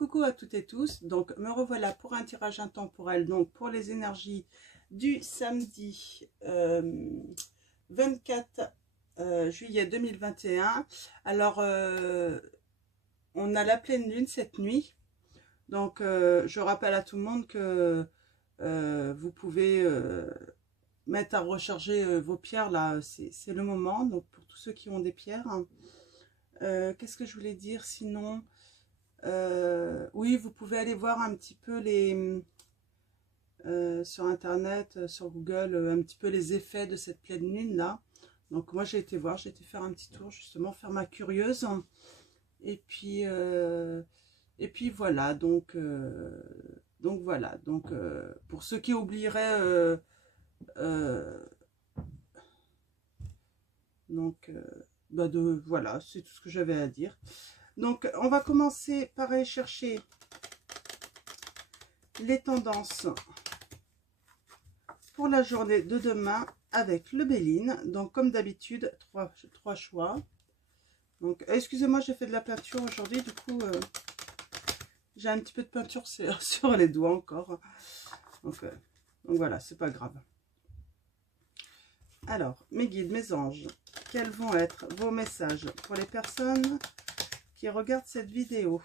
coucou à toutes et tous. Donc me revoilà pour un tirage intemporel, donc pour les énergies du samedi 24 juillet 2021. Alors on a la pleine lune cette nuit, donc je rappelle à tout le monde que vous pouvez mettre à recharger vos pierres là, c'est le moment, donc pour tous ceux qui ont des pierres. Qu'est-ce que je voulais dire sinon? Oui, vous pouvez aller voir un petit peu les sur internet, sur Google, un petit peu les effets de cette pleine lune là. Donc moi j'ai été voir, j'ai été faire un petit tour justement, faire ma curieuse. Et puis voilà, donc voilà, donc pour ceux qui oublieraient voilà, c'est tout ce que j'avais à dire. Donc on va commencer par aller chercher les tendances pour la journée de demain avec le Béline. Donc comme d'habitude, trois choix. Donc excusez-moi, j'ai fait de la peinture aujourd'hui, du coup j'ai un petit peu de peinture sur les doigts encore. Donc voilà, c'est pas grave. Alors, mes guides, mes anges, quels vont être vos messages pour les personnes qui regardent cette vidéo?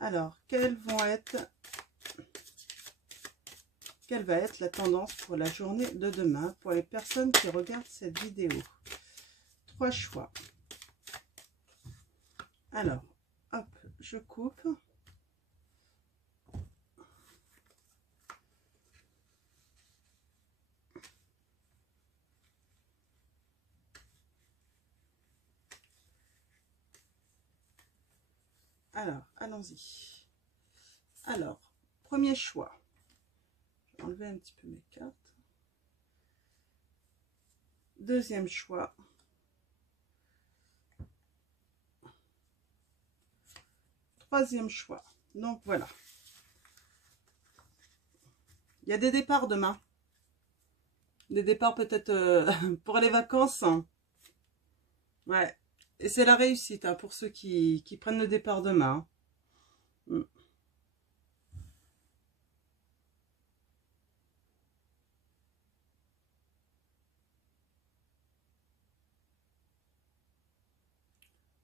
Alors, quelle va être la tendance pour la journée de demain pour les personnes qui regardent cette vidéo? 3 choix. Alors, hop, je coupe. Alors, allons-y. Alors, premier choix. Je vais enlever un petit peu mes cartes. Deuxième choix. Troisième choix. Donc, voilà. Il y a des départs demain. Des départs peut-être pour les vacances. Ouais. Et c'est la réussite hein, pour ceux qui prennent le départ demain.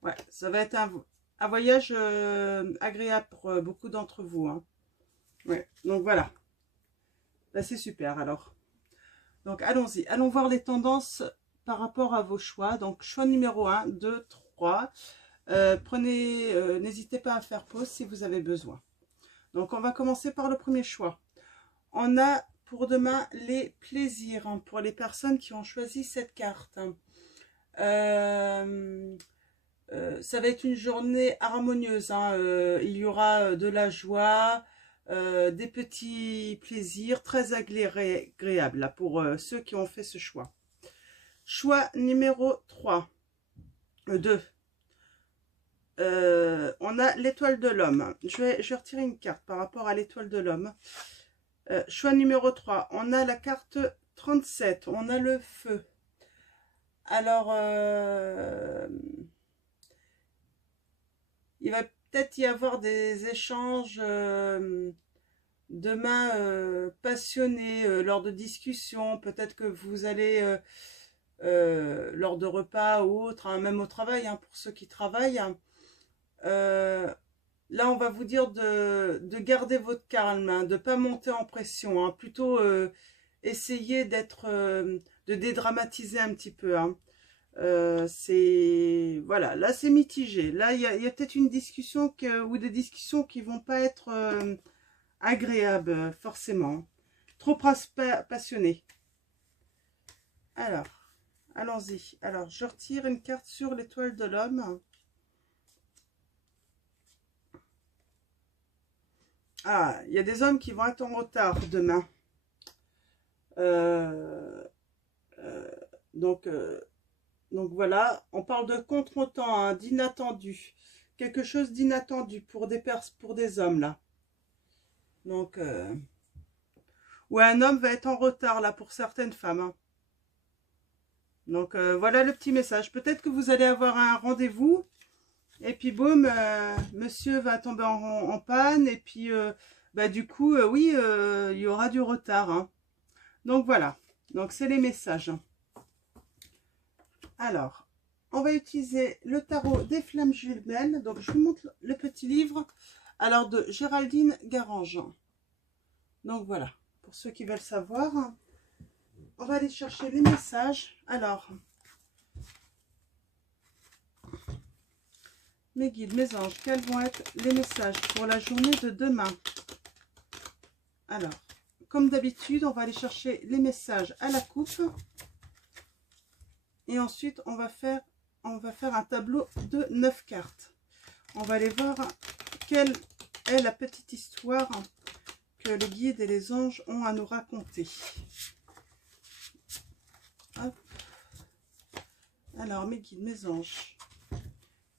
Ouais, ça va être un voyage agréable pour beaucoup d'entre vous. Hein. Ouais, donc voilà. Là, c'est super alors. Donc allons-y. Allons voir les tendances par rapport à vos choix. Donc choix numéro 1, 2, 3. N'hésitez pas à faire pause si vous avez besoin. Donc on va commencer par le premier choix. On a pour demain les plaisirs hein, pour les personnes qui ont choisi cette carte. Ça va être une journée harmonieuse. Hein. Il y aura de la joie, des petits plaisirs très agréables là, pour ceux qui ont fait ce choix. Choix numéro 3. 2. On a l'étoile de l'homme. Je vais retirer une carte par rapport à l'étoile de l'homme. Choix numéro 3. On a la carte 37. On a le feu. Alors, il va peut-être y avoir des échanges demain passionnés lors de discussions. Peut-être que vous allez, lors de repas ou autres, hein, même au travail, hein, pour ceux qui travaillent, hein, là, on va vous dire de garder votre calme, hein, de ne pas monter en pression, hein, plutôt essayer de dédramatiser un petit peu. Hein. Voilà, là c'est mitigé. Là, il y a peut-être une discussion ou des discussions qui vont pas être agréables, forcément. Trop passionné. Alors, allons-y. Alors, je retire une carte sur l'étoile de l'homme. Ah, il y a des hommes qui vont être en retard demain. Donc voilà, on parle de contretemps, hein, d'inattendu. Quelque chose d'inattendu pour des hommes là. Donc, ou un homme va être en retard là pour certaines femmes. Hein. Donc voilà le petit message. Peut-être que vous allez avoir un rendez-vous et puis boum, monsieur va tomber en panne, et puis bah, du coup, oui, il y aura du retard. Hein. Donc voilà, donc c'est les messages. Alors, on va utiliser le tarot des flammes jumelles. Donc je vous montre le petit livre, alors de Géraldine Garange. Donc voilà, pour ceux qui veulent savoir, on va aller chercher les messages. Alors, mes guides, mes anges, quels vont être les messages pour la journée de demain? Alors, comme d'habitude, on va aller chercher les messages à la coupe. Et ensuite, on va faire un tableau de 9 cartes. On va aller voir quelle est la petite histoire que les guides et les anges ont à nous raconter. Hop. Alors, mes guides, mes anges,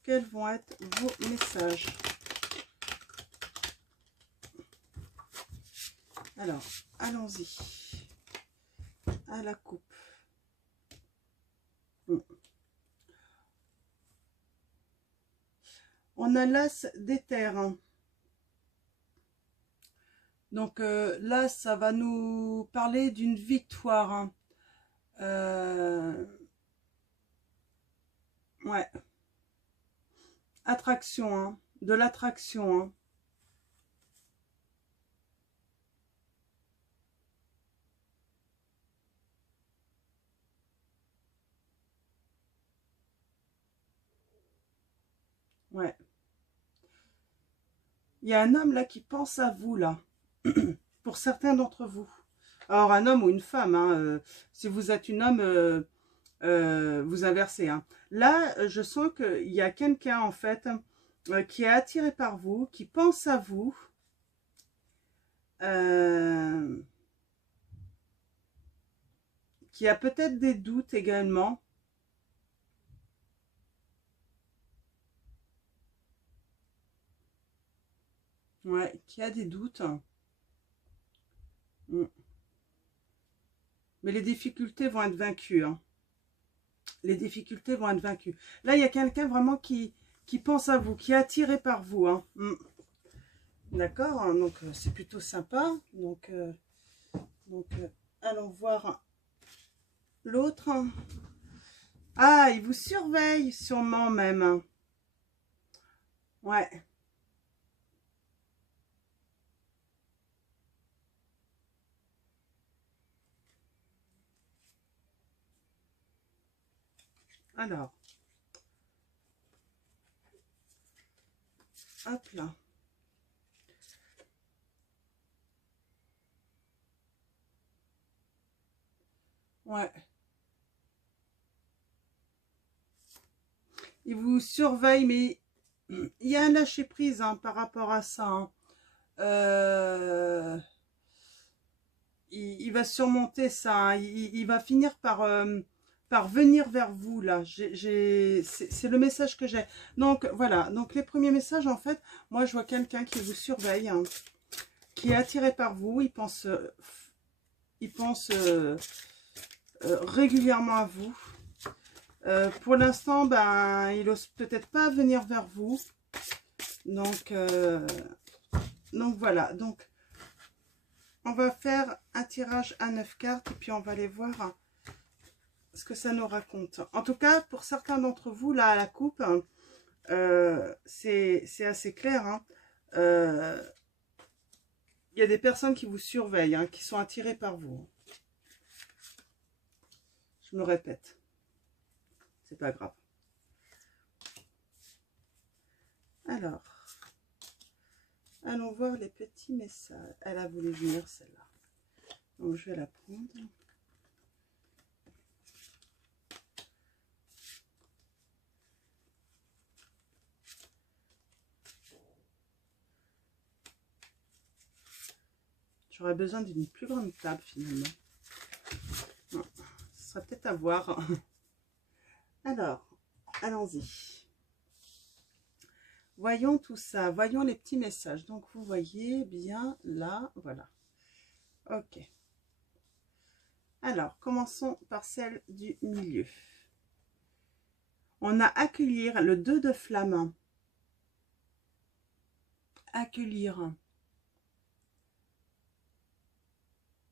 quels vont être vos messages? Alors, allons-y. À la coupe. On a l'as d'éther. Donc là, ça va nous parler d'une victoire. Ouais. Attraction, hein. De l'attraction. Hein. Ouais. Il y a un homme là qui pense à vous là. Pour certains d'entre vous. Alors un homme ou une femme, hein, si vous êtes une homme, vous inversez. Hein. Là, je sens qu'il y a quelqu'un en fait qui est attiré par vous, qui pense à vous. Qui a peut-être des doutes également. Ouais, qui a des doutes. Mais les difficultés vont être vaincues. Hein. Les difficultés vont être vaincues. Là, il y a quelqu'un vraiment qui pense à vous, qui est attiré par vous. Hein. D'accord, donc c'est plutôt sympa. Donc allons voir l'autre. Ah, il vous surveille sûrement même. Ouais. Alors. Hop là. Ouais. Il vous surveille, mais il y a un lâcher-prise hein, par rapport à ça. Hein. Il va surmonter ça. Hein. Il va finir par venir vers vous, là. C'est le message que j'ai. Donc, voilà. Donc, les premiers messages, en fait, moi, je vois quelqu'un qui vous surveille, hein, qui est attiré par vous. Il pense régulièrement à vous. Pour l'instant, ben, il n'ose peut-être pas venir vers vous. Donc voilà. Donc, on va faire un tirage à 9 cartes et puis on va aller voir ce que ça nous raconte. En tout cas, pour certains d'entre vous, là, à la coupe, c'est assez clair. Hein. Il y a des personnes qui vous surveillent, hein, qui sont attirées par vous. Je me répète. C'est pas grave. Alors, allons voir les petits messages. Elle a voulu venir celle-là. Donc, je vais la prendre. J'aurais besoin d'une plus grande table finalement. Non, ce sera peut-être à voir. Alors, allons-y. Voyons tout ça. Voyons les petits messages. Donc, vous voyez bien là. Voilà. Ok. Alors, commençons par celle du milieu. On a accueillir le 2 de flamme. accueillir.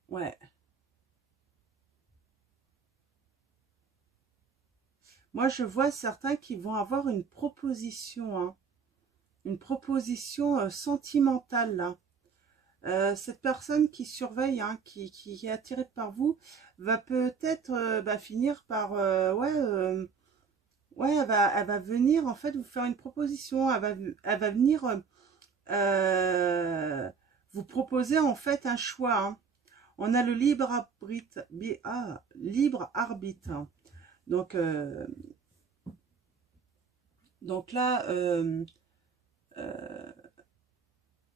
Ouais. Moi, je vois certains qui vont avoir une proposition, hein. Une proposition sentimentale, là. Cette personne qui surveille, hein, qui est attirée par vous, va peut-être finir par, ouais, elle va venir, en fait, vous faire une proposition. Elle va venir vous proposer, en fait, un choix, hein. On a le libre arbitre, libre arbitre, hein. Donc, donc là,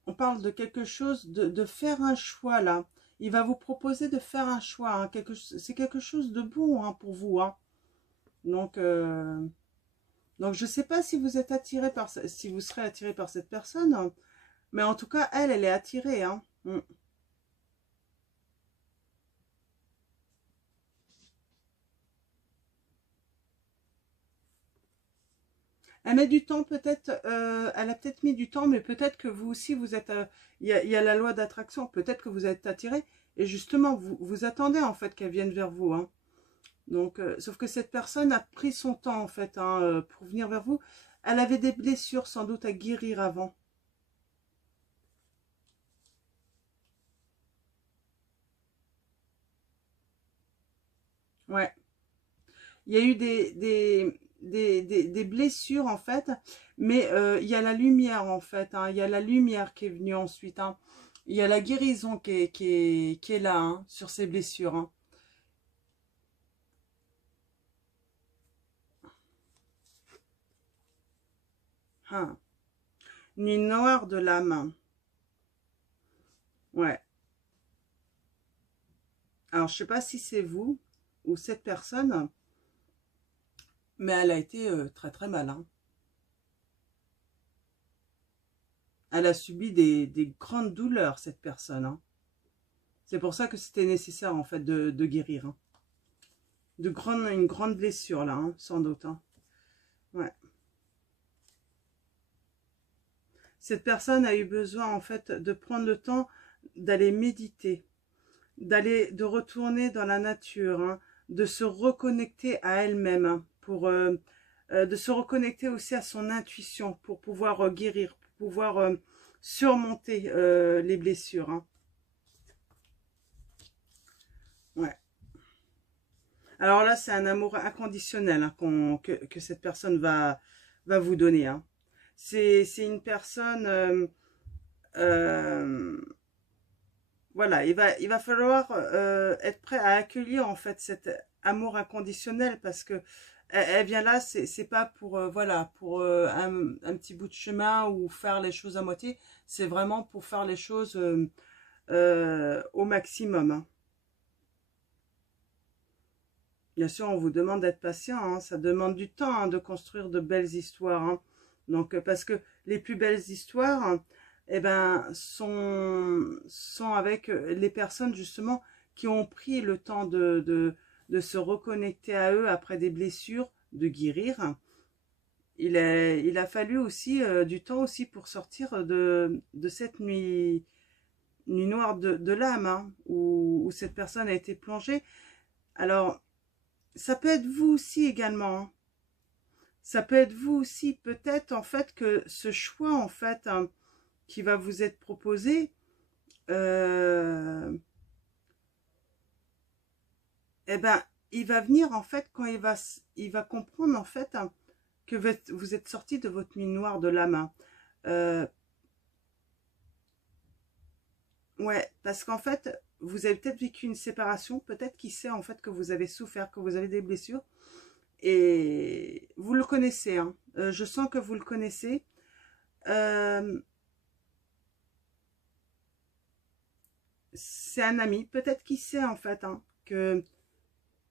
on parle de quelque chose, de faire un choix là. Il va vous proposer de faire un choix, hein. C'est quelque chose de bon, hein, pour vous, hein. Donc, donc je ne sais pas si vous êtes attiré par, si vous serez attiré par cette personne, hein, mais en tout cas, elle est attirée, hein. Mm. Elle met du temps peut-être, elle a peut-être mis du temps, mais peut-être que vous aussi, vous êtes, il y a la loi d'attraction, peut-être que vous êtes attiré, et justement, vous attendez en fait qu'elle vienne vers vous, hein. Donc, sauf que cette personne a pris son temps en fait, hein, pour venir vers vous. Elle avait des blessures sans doute à guérir avant. Ouais. Il y a eu des blessures en fait, mais il y a la lumière en fait, hein. Il y a la lumière qui est venue ensuite, hein. Il y a la guérison qui est là, hein, sur ces blessures, hein. Hein. Nuit noire de l'âme. Ouais. Alors, je sais pas si c'est vous ou cette personne, mais elle a été très très mal, hein. Elle a subi des grandes douleurs, cette personne, hein. C'est pour ça que c'était nécessaire, en fait, de guérir, hein. Une grande blessure, là, hein, sans doute, hein. Ouais. Cette personne a eu besoin, en fait, de prendre le temps d'aller méditer, de retourner dans la nature, hein, de se reconnecter à elle-même, hein, de se reconnecter aussi à son intuition pour pouvoir guérir, pour pouvoir surmonter les blessures, hein. Ouais. Alors là, c'est un amour inconditionnel, hein, que cette personne va vous donner, hein. C'est une personne, euh, voilà, il va falloir être prêt à accueillir en fait cet amour inconditionnel parce que elle vient là, c'est pas pour voilà, pour un petit bout de chemin ou faire les choses à moitié, c'est vraiment pour faire les choses au maximum, hein. Bien sûr, on vous demande d'être patient, hein, ça demande du temps, hein, de construire de belles histoires, hein. Donc, parce que les plus belles histoires, hein, eh ben, sont avec les personnes justement qui ont pris le temps de se reconnecter à eux après des blessures, de guérir. Il a fallu aussi du temps aussi pour sortir de cette nuit noire de l'âme, hein, où cette personne a été plongée. Alors, ça peut être vous aussi également, hein. Ça peut être vous aussi, peut-être en fait que ce choix en fait, hein, qui va vous être proposé, euh, eh ben, il va venir en fait quand il va comprendre en fait, hein, que vous êtes sorti de votre nuit noire de la main. Euh, ouais, parce qu'en fait, vous avez peut-être vécu une séparation, peut-être qu'il sait en fait que vous avez souffert, que vous avez des blessures, et vous le connaissez, hein. Je sens que vous le connaissez. Euh, c'est un ami, peut-être qu'il sait en fait, hein, que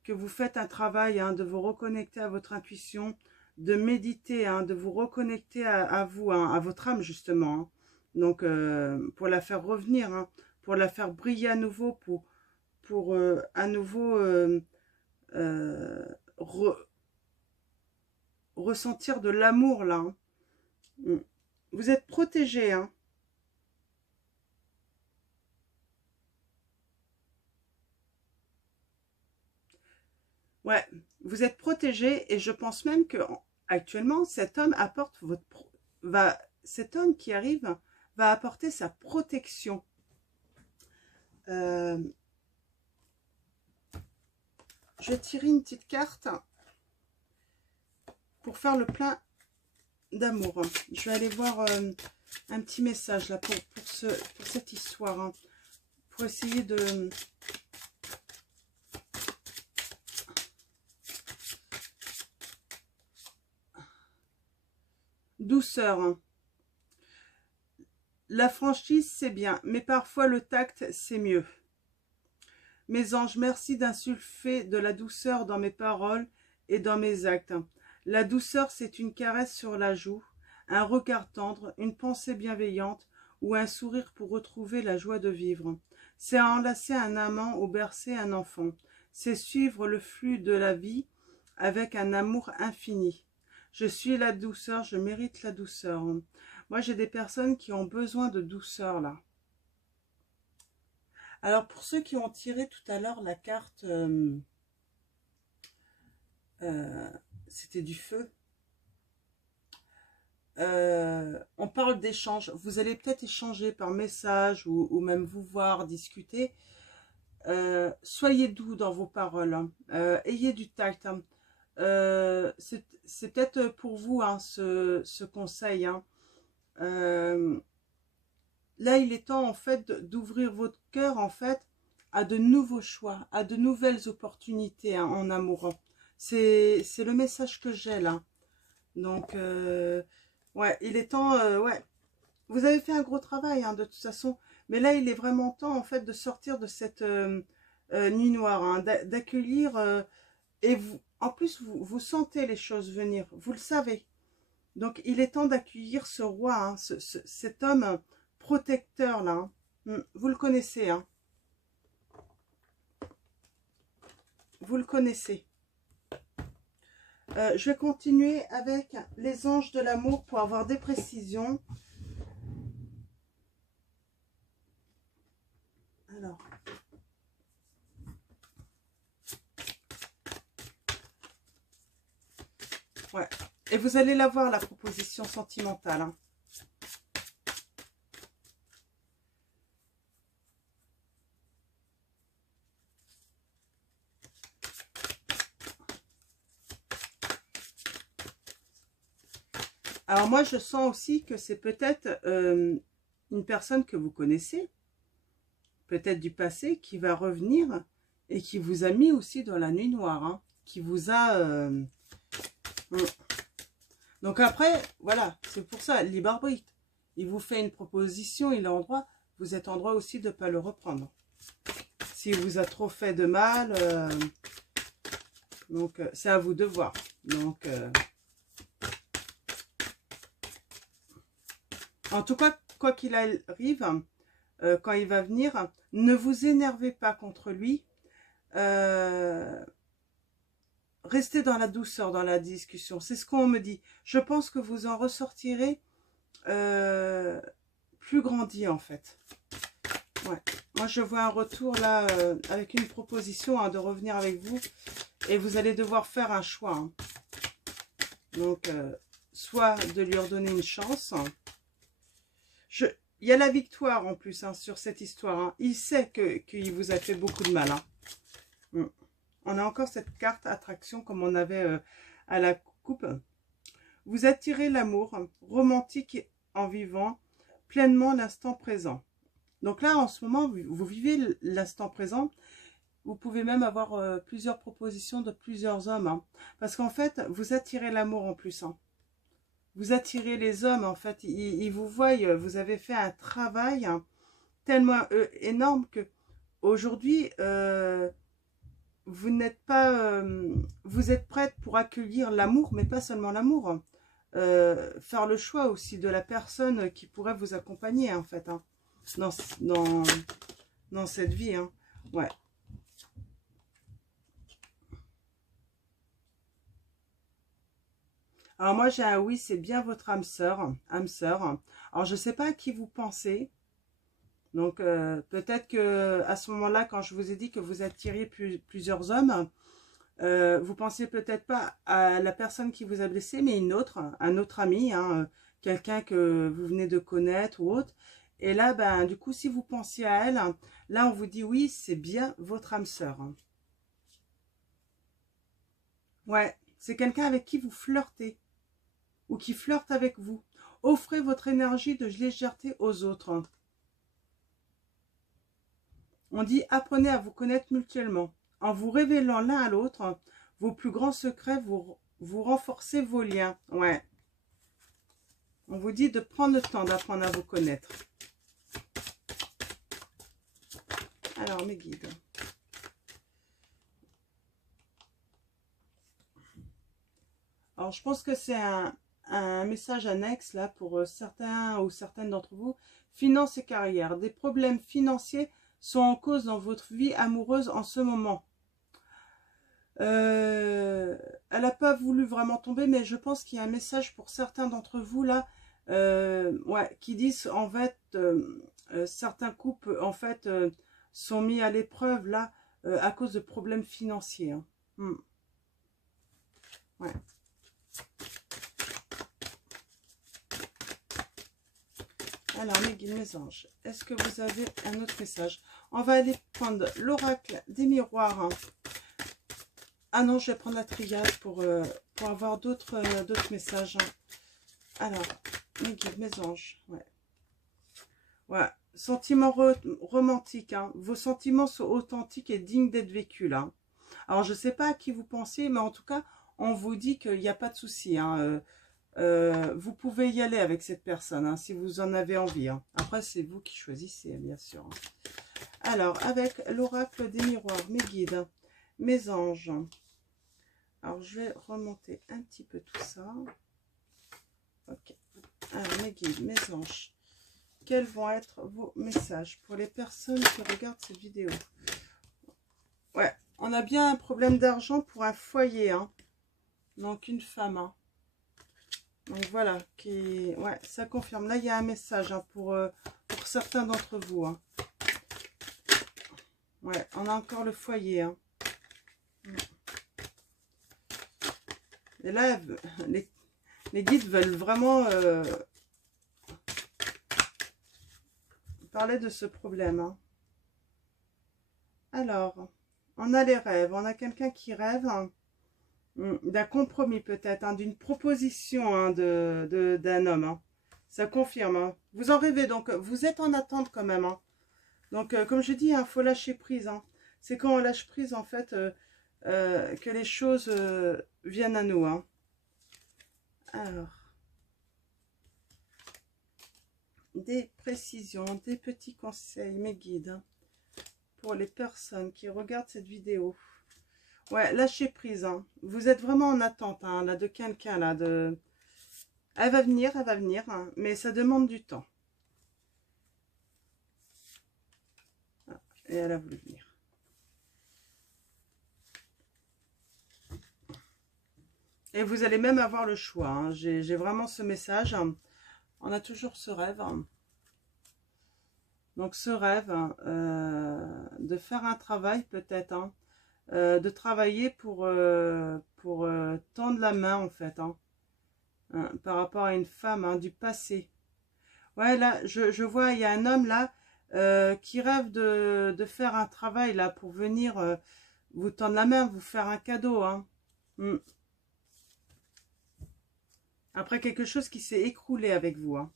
vous faites un travail, hein, de vous reconnecter à votre intuition, de méditer, hein, de vous reconnecter à vous, hein, à votre âme justement, hein. Donc pour la faire revenir, hein, pour la faire briller à nouveau, pour à nouveau euh, re- ressentir de l'amour là, hein. Vous êtes protégé, hein. Ouais, vous êtes protégé et je pense même que actuellement cet homme apporte cet homme qui arrive va apporter sa protection. Je vais tirer une petite carte pour faire le plein d'amour. Je vais aller voir un petit message là pour cette histoire, hein, pour essayer de... Douceur. Hein. La franchise, c'est bien, mais parfois le tact, c'est mieux. Mes anges, merci d'insuffler de la douceur dans mes paroles et dans mes actes. La douceur, c'est une caresse sur la joue, un regard tendre, une pensée bienveillante ou un sourire pour retrouver la joie de vivre. C'est enlacer un amant ou bercer un enfant. C'est suivre le flux de la vie avec un amour infini. Je suis la douceur, je mérite la douceur. Moi, j'ai des personnes qui ont besoin de douceur, là. Alors, pour ceux qui ont tiré tout à l'heure la carte, c'était du feu. On parle d'échange. Vous allez peut-être échanger par message ou même vous voir, discuter. Soyez doux dans vos paroles. Hein. Ayez du tact. Hein. C'est peut-être pour vous hein, ce conseil. Hein. Là, il est temps en fait d'ouvrir votre cœur en fait à de nouveaux choix, à de nouvelles opportunités hein, en amour. C'est le message que j'ai là. Donc, ouais, il est temps, ouais. Vous avez fait un gros travail hein, de toute façon. Mais là, il est vraiment temps en fait de sortir de cette nuit noire, hein, d'accueillir et vous, en plus, vous sentez les choses venir, vous le savez. Donc, il est temps d'accueillir ce roi, hein, cet homme protecteur là. Hein. Vous le connaissez, hein. Vous le connaissez. Je vais continuer avec les anges de l'amour pour avoir des précisions. Alors. Ouais. Et vous allez la voir, la proposition sentimentale. Hein. Alors moi, je sens aussi que c'est peut-être une personne que vous connaissez, peut-être du passé, qui va revenir et qui vous a mis aussi dans la nuit noire, hein, qui vous a... Donc après, voilà, c'est pour ça, libre arbitre. Il vous fait une proposition, il est en droit, vous êtes en droit aussi de ne pas le reprendre. S'il vous a trop fait de mal, donc c'est à vous de voir. Donc... En tout cas, quoi qu'il arrive, quand il va venir, ne vous énervez pas contre lui. Restez dans la douceur, dans la discussion. C'est ce qu'on me dit. Je pense que vous en ressortirez plus grandi, en fait. Ouais. Moi, je vois un retour, là, avec une proposition hein, de revenir avec vous. Et vous allez devoir faire un choix. Hein. Donc, soit de lui redonner une chance... Il y a la victoire en plus hein, sur cette histoire. Hein. Il sait qu'il vous a fait beaucoup de mal. Hein. On a encore cette carte attraction comme on avait à la coupe. Vous attirez l'amour romantique en vivant pleinement l'instant présent. Donc là, en ce moment, vous vivez l'instant présent. Vous pouvez même avoir plusieurs propositions de plusieurs hommes. Hein. Parce qu'en fait, vous attirez l'amour en plus. Hein. Vous attirez les hommes, en fait, ils vous voient, vous avez fait un travail hein, tellement énorme que aujourd'hui, vous n'êtes pas, vous êtes prête pour accueillir l'amour, mais pas seulement l'amour, hein, faire le choix aussi de la personne qui pourrait vous accompagner, en fait, hein, dans cette vie, hein, ouais. Alors moi j'ai un oui, c'est bien votre âme sœur. Alors je ne sais pas à qui vous pensez. Donc peut-être que à ce moment-là, quand je vous ai dit que vous attiriez plusieurs hommes, Vous pensez peut-être pas à la personne qui vous a blessé, mais une autre, un autre ami, hein, quelqu'un que vous venez de connaître ou autre. Et là, ben, du coup, si vous pensiez à elle, là, on vous dit oui, c'est bien votre âme sœur. Ouais, c'est quelqu'un avec qui vous flirtez ou qui flirte avec vous. Offrez votre énergie de légèreté aux autres. On dit apprenez à vous connaître mutuellement. En vous révélant l'un à l'autre, vos plus grands secrets, vous renforcez vos liens. Ouais. On vous dit de prendre le temps d'apprendre à vous connaître. Alors, mes guides. Alors, je pense que c'est un message annexe, là, pour certains ou certaines d'entre vous. Finances et carrière. Des problèmes financiers sont en cause dans votre vie amoureuse en ce moment. Elle n'a pas voulu vraiment tomber, mais je pense qu'il y a un message pour certains d'entre vous, là, ouais, qui disent, en fait, certains couples, en fait, sont mis à l'épreuve, là, à cause de problèmes financiers. Hein. Ouais. Alors, mes guides, mes anges, est-ce que vous avez un autre message? On va aller prendre l'oracle des miroirs. Hein. Ah non, je vais prendre la triade pour avoir d'autres messages. Hein. Alors, mes guides, mes anges, ouais. Ouais, sentiments romantiques. Hein. Vos sentiments sont authentiques et dignes d'être vécus, là. Alors, je ne sais pas à qui vous pensez, mais en tout cas, on vous dit qu'il n'y a pas de souci. Hein. Vous pouvez y aller avec cette personne, hein, si vous en avez envie. Hein. Après, c'est vous qui choisissez, bien sûr. Hein. Alors, avec l'oracle des miroirs, mes guides, mes anges. Alors, je vais remonter un petit peu tout ça. Ok. Alors, mes guides, mes anges. Quels vont être vos messages pour les personnes qui regardent cette vidéo? Ouais, on a bien un problème d'argent pour un foyer. Hein. Donc, une femme. Hein. Donc voilà, ouais, ça confirme. Là, il y a un message hein, pour certains d'entre vous. Hein. Ouais, on a encore le foyer. Hein. Et là, les guides veulent vraiment parler de ce problème. Hein. Alors, on a les rêves. On a quelqu'un qui rêve hein, d'un compromis peut-être, hein, d'une proposition hein, d'un homme. Hein. Ça confirme. Hein. Vous en rêvez, donc vous êtes en attente quand même. Hein. Donc, comme je dis, il faut lâcher prise. Hein. C'est quand on lâche prise, en fait, que les choses viennent à nous. Hein. Alors, des précisions, des petits conseils, mes guides, hein, pour les personnes qui regardent cette vidéo. Ouais, lâchez prise. Hein. Vous êtes vraiment en attente, hein, là, de quelqu'un, là, de... Elle va venir, hein, mais ça demande du temps. Et elle a voulu venir. Et vous allez même avoir le choix. Hein. J'ai vraiment ce message. Hein. On a toujours ce rêve. Hein. Donc ce rêve de faire un travail peut-être. Hein. De travailler pour tendre la main en fait. Hein. Hein, par rapport à une femme hein, du passé. Ouais, là, je vois, il y a un homme là qui rêve de faire un travail là pour venir vous tendre la main, vous faire un cadeau. Hein. Après quelque chose qui s'est écroulé avec vous. Hein.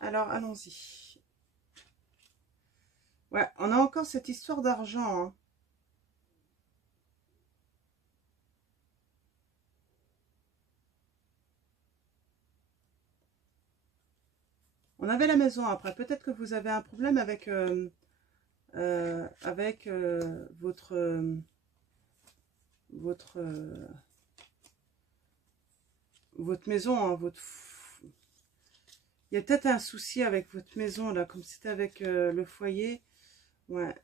Alors, allons-y. Ouais, on a encore cette histoire d'argent. Hein. On avait la maison après. Peut-être que vous avez un problème avec, votre maison. Hein, il y a peut-être un souci avec votre maison, là, comme c'était avec le foyer. Ouais.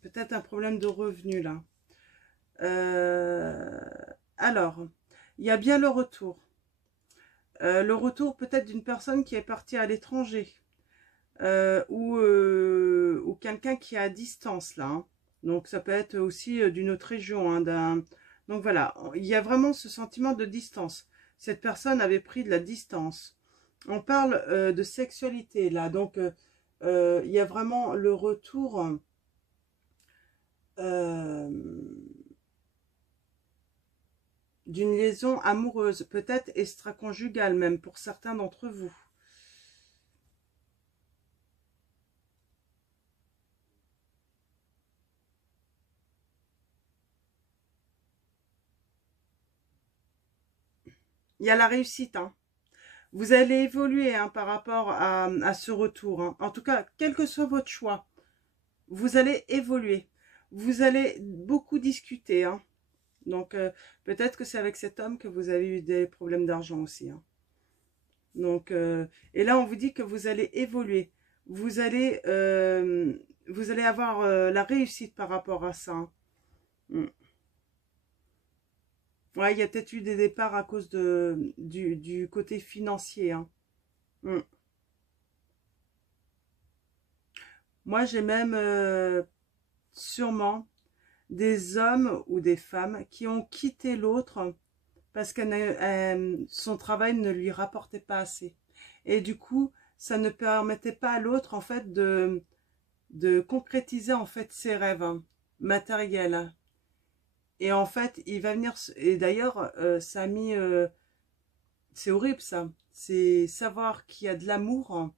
Peut-être un problème de revenu, là. Alors, il y a bien le retour. Le retour peut-être d'une personne qui est partie à l'étranger. Ou quelqu'un qui est à distance, là. Hein. Donc ça peut être aussi d'une autre région. Hein, donc voilà, il y a vraiment ce sentiment de distance. Cette personne avait pris de la distance. On parle de sexualité là. Donc il y a vraiment le retour d'une liaison amoureuse, peut-être extra-conjugale même pour certains d'entre vous. Il y a la réussite, hein. Vous allez évoluer hein, par rapport à ce retour. Hein. En tout cas, quel que soit votre choix, vous allez évoluer. Vous allez beaucoup discuter. Hein. Donc, peut-être que c'est avec cet homme que vous avez eu des problèmes d'argent aussi. Hein. Donc, et là, on vous dit que vous allez évoluer. Vous allez avoir la réussite par rapport à ça. Hein. Mm. Ouais, il y a peut-être eu des départs à cause du côté financier. Hein. Mm. Moi, j'ai même sûrement des hommes ou des femmes qui ont quitté l'autre parce que son travail ne lui rapportait pas assez. Et du coup, ça ne permettait pas à l'autre, en fait, de concrétiser, en fait, ses rêves hein, matériels. Hein. Et en fait, il va venir... Et d'ailleurs, ça a mis... c'est horrible, ça. C'est savoir qu'il y a de l'amour,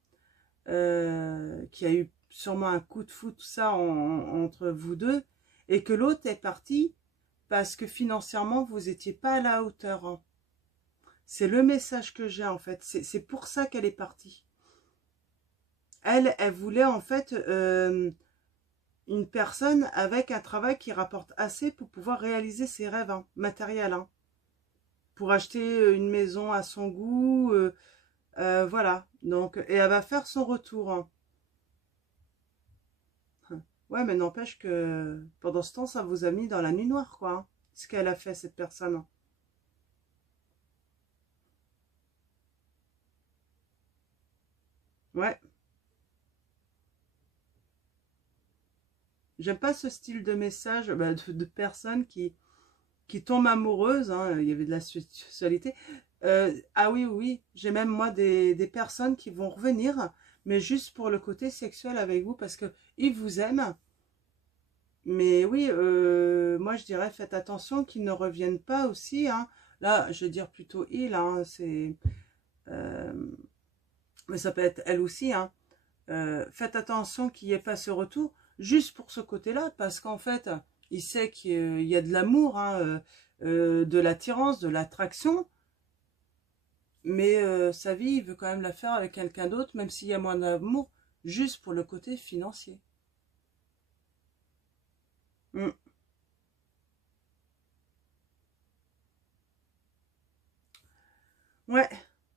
qu'il y a eu sûrement un coup de foudre, tout ça, entre vous deux, et que l'autre est parti parce que financièrement, vous n'étiez pas à la hauteur. Hein. C'est le message que j'ai, en fait. C'est pour ça qu'elle est partie. Elle voulait, en fait, une personne avec un travail qui rapporte assez pour pouvoir réaliser ses rêves hein, matériels. Hein. Pour acheter une maison à son goût, voilà. Donc, et elle va faire son retour. Hein. Ouais, mais n'empêche que pendant ce temps, ça vous a mis dans la nuit noire, quoi. Hein, ce qu'elle a fait, cette personne. Hein. Ouais. J'aime pas ce style de message bah, de personnes qui tombent amoureuses. Hein, il y avait de la sexualité. Ah oui, oui. J'ai même moi des personnes qui vont revenir, mais juste pour le côté sexuel avec vous parce que ils vous aiment. Mais oui, moi je dirais faites attention qu'ils ne reviennent pas aussi. Hein. Là, je vais dire plutôt il, hein, euh, mais ça peut être elle aussi. Hein. Faites attention qu'il n'y ait pas ce retour, juste pour ce côté-là, parce qu'en fait, il sait qu'il y a de l'amour, hein, de l'attirance, de l'attraction, mais sa vie, il veut quand même la faire avec quelqu'un d'autre, même s'il y a moins d'amour, juste pour le côté financier. Mm. Ouais,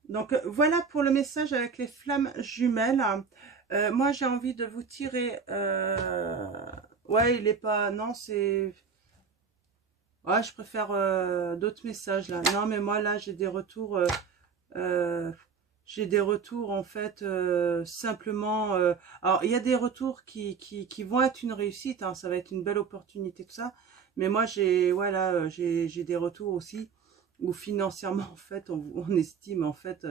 donc voilà pour le message avec les flammes jumelles. Moi, j'ai envie de vous tirer... Ouais, il est pas... Non, c'est... Ouais, je préfère d'autres messages là. Non, mais moi là, j'ai des retours... j'ai des retours en fait simplement... alors, il y a des retours qui vont être une réussite. Hein, ça va être une belle opportunité, tout ça. Mais moi, j'ai... Voilà, j'ai des retours aussi où financièrement, en fait, on estime en fait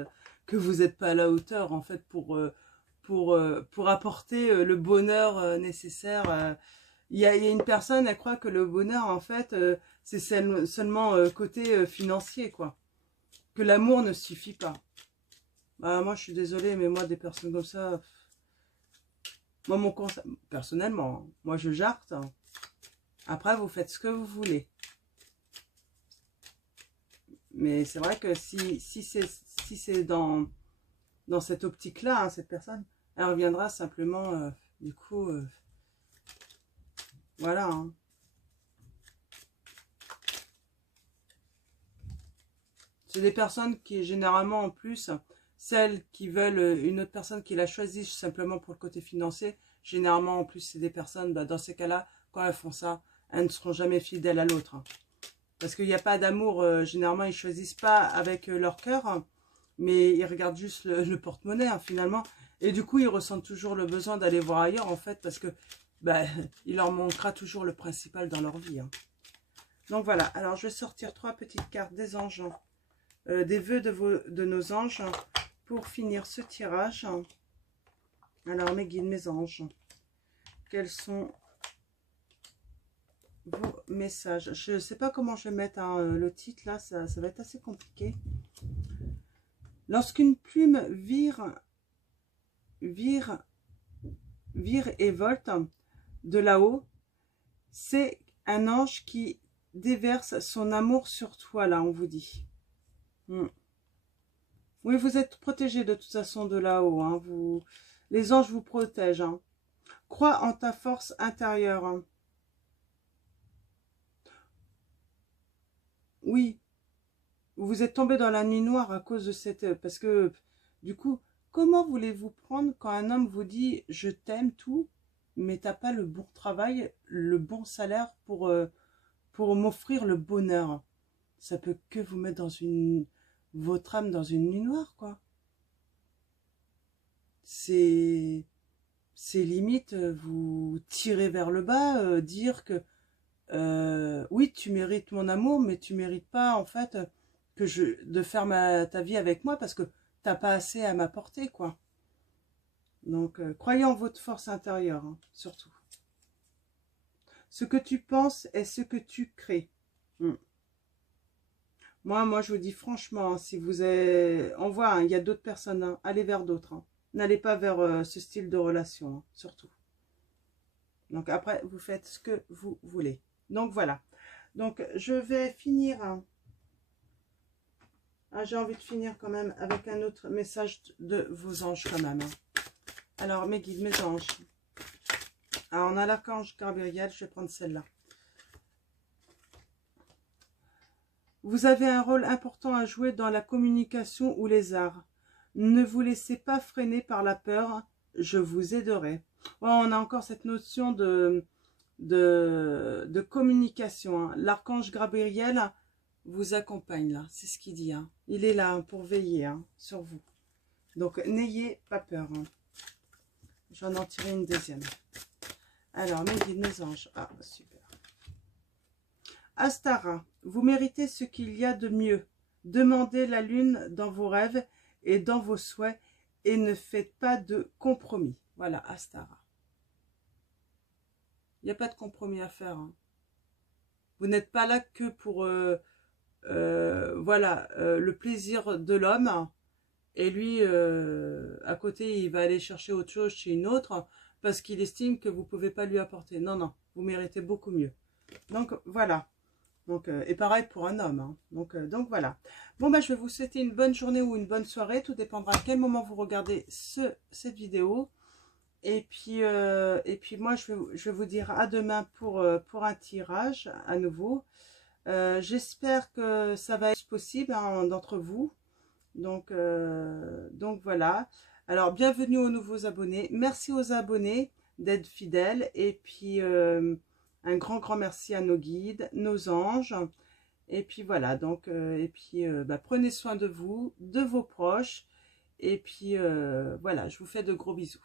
que vous n'êtes pas à la hauteur en fait pour apporter le bonheur nécessaire. Il y a une personne, elle croit que le bonheur, en fait, c'est seulement côté financier, quoi. Que l'amour ne suffit pas. Bah, moi, je suis désolée, mais moi, des personnes comme ça... Moi, mon conseil... Personnellement, hein, moi, je jarte. Hein. Après, vous faites ce que vous voulez. Mais c'est vrai que si c'est dans cette optique-là, hein, cette personne, elle reviendra simplement, du coup... voilà, hein. C'est des personnes qui, généralement, en plus, celles qui veulent une autre personne qui la choisissent simplement pour le côté financier, généralement, en plus, c'est des personnes, bah, dans ces cas-là, quand elles font ça, elles ne seront jamais fidèles à l'autre. Hein. Parce qu'il n'y a pas d'amour, généralement, ils ne choisissent pas avec leur cœur, hein, mais ils regardent juste le porte-monnaie, hein, finalement. Et du coup, ils ressentent toujours le besoin d'aller voir ailleurs, en fait, parce que ben, il leur manquera toujours le principal dans leur vie. Hein. Donc voilà, alors je vais sortir 3 petites cartes des anges, des vœux de nos anges, pour finir ce tirage. Alors mes guides, mes anges, quels sont vos messages? Je ne sais pas comment je vais mettre le titre là, ça va être assez compliqué. Lorsqu'une plume vire et volte de là-haut, c'est un ange qui déverse son amour sur toi, là, on vous dit. Oui, vous êtes protégé de toute façon de là-haut. Hein, les anges vous protègent. Hein. Crois en ta force intérieure. Hein. Oui, vous êtes tombé dans la nuit noire à cause de cette... Parce que, du coup, comment voulez-vous prendre quand un homme vous dit « je t'aime » tout, mais t'as pas le bon travail, le bon salaire pour m'offrir le bonheur? Ça peut que vous mettre dans votre âme dans une nuit noire, quoi. C'est limite vous tirer vers le bas, dire que oui, tu mérites mon amour, mais tu mérites pas en fait de faire ta vie avec moi parce que t'as pas assez à m'apporter, quoi. Donc croyez en votre force intérieure, hein, surtout. Ce que tu penses est ce que tu crées. Moi, je vous dis franchement, si vous êtes... On voit, hein, il y a d'autres personnes, hein, allez vers d'autres. Hein. N'allez pas vers ce style de relation, hein, surtout. Donc après, vous faites ce que vous voulez. Donc voilà. Donc je vais finir. Hein. Ah, j'ai envie de finir quand même avec un autre message de vos anges quand même. Hein. Alors, mes guides, mes anges. Alors, on a l'archange Gabriel, je vais prendre celle-là. Vous avez un rôle important à jouer dans la communication ou les arts. Ne vous laissez pas freiner par la peur, je vous aiderai. Ouais, on a encore cette notion de communication. Hein. L'archange Gabriel vous accompagne là, c'est ce qu'il dit. Hein. Il est là hein, pour veiller hein, sur vous. Donc, n'ayez pas peur. Hein. J'en en tirer une deuxième. Alors, mes guides, mes anges. Ah, super. Astara, vous méritez ce qu'il y a de mieux. Demandez la lune dans vos rêves et dans vos souhaits et ne faites pas de compromis. Voilà, Astara. Il n'y a pas de compromis à faire. Hein. Vous n'êtes pas là que pour voilà, le plaisir de l'homme. Et lui, à côté, il va aller chercher autre chose chez une autre parce qu'il estime que vous ne pouvez pas lui apporter. Non, non, vous méritez beaucoup mieux. Donc, voilà. Donc, et pareil pour un homme. Hein. Donc voilà. Bon, bah, je vais vous souhaiter une bonne journée ou une bonne soirée. Tout dépendra à quel moment vous regardez cette vidéo. Et puis moi, je vais vous dire à demain pour un tirage à nouveau. J'espère que ça va être possible hein, d'entre vous. Donc voilà. Alors, bienvenue aux nouveaux abonnés. Merci aux abonnés d'être fidèles. Et puis... un grand merci à nos guides, nos anges. Et puis voilà, donc, prenez soin de vous, de vos proches. Et puis voilà, je vous fais de gros bisous.